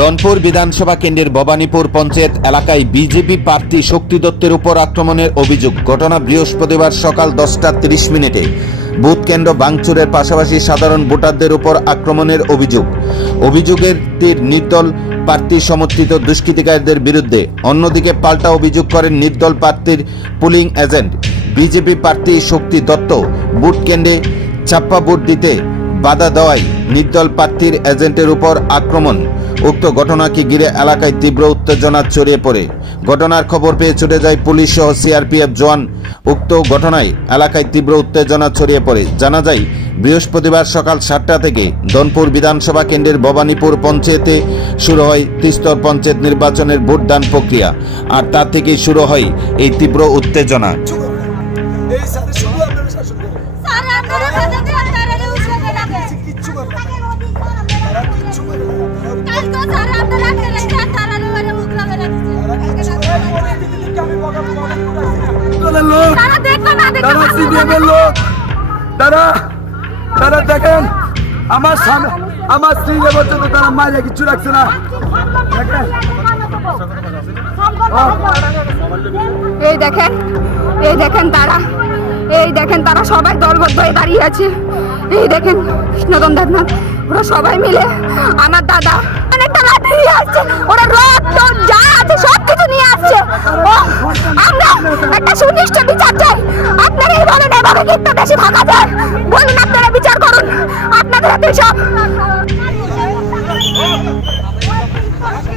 দনপুর বিধানসভা কেন্দ্রের ভবানীপুর পঞ্চায়েত এলাকায় বিজেপি প্রার্থী শক্তি দত্তের উপর আক্রমণের অভিযোগ। ঘটনা বৃহস্পতিবার সকাল 10:30 বুথ কেন্দ্র ভাঙচুরের পাশাপাশি সাধারণ ভোটারদের উপর আক্রমণের অভিযোগের তীর নির্দল প্রার্থী সমর্থিত দুষ্কৃতিকারীদের বিরুদ্ধে। অন্যদিকে পাল্টা অভিযোগ করেন নির্দল প্রার্থীর পুলিং এজেন্ট বিজেপি প্রার্থী শক্তি দত্ত। ভোট কেন্দ্রে ছাপ্পা ভোট দিতে বাধা দেওয়ায় নির্দল প্রার্থীর এজেন্টের উপর আক্রমণ। উক্ত ঘটনাকে ঘিরে এলাকায় তীব্র উত্তেজনা ছড়িয়ে পড়ে। ঘটনার খবর পেয়ে ছুটে যায় পুলিশ সহ সিআরপিএফ জওয়ান। উক্ত ঘটনায় এলাকায় তীব্র উত্তেজনা ছড়িয়ে পড়ে। জানা যায় বৃহস্পতিবার সকাল 7টা থেকে দনপুর বিধানসভা কেন্দ্রের ভবানীপুর পঞ্চায়েতে শুরু হয় ত্রিস্তর পঞ্চায়েত নির্বাচনের ভোটদান প্রক্রিয়া, আর তা থেকেই শুরু হয় এই তীব্র উত্তেজনা। তারা দেখেন আমার স্ত্রী পর্যন্ত তারা মাইলে কিছু রাখছে না। এই দেখেন তারা সবাই দলবদ্ধ হয়ে দাঁড়িয়ে আছে। এই দেখেন কৃষ্ণদন দেবনাথ, ওরা সবাই মিলে আমার দাদা অনেকটা লাঠি নিয়ে আসছে, ওরা রক্ত যা আছে সবকিছু নিয়ে আসছে। আমরা একটা সুনিষ্ঠ বিচার চাই। আপনারা এইভাবে কি একটু বেশি থাকা যায়? বলুন, আপনারা বিচার করুন। আপনাদের হাতে সব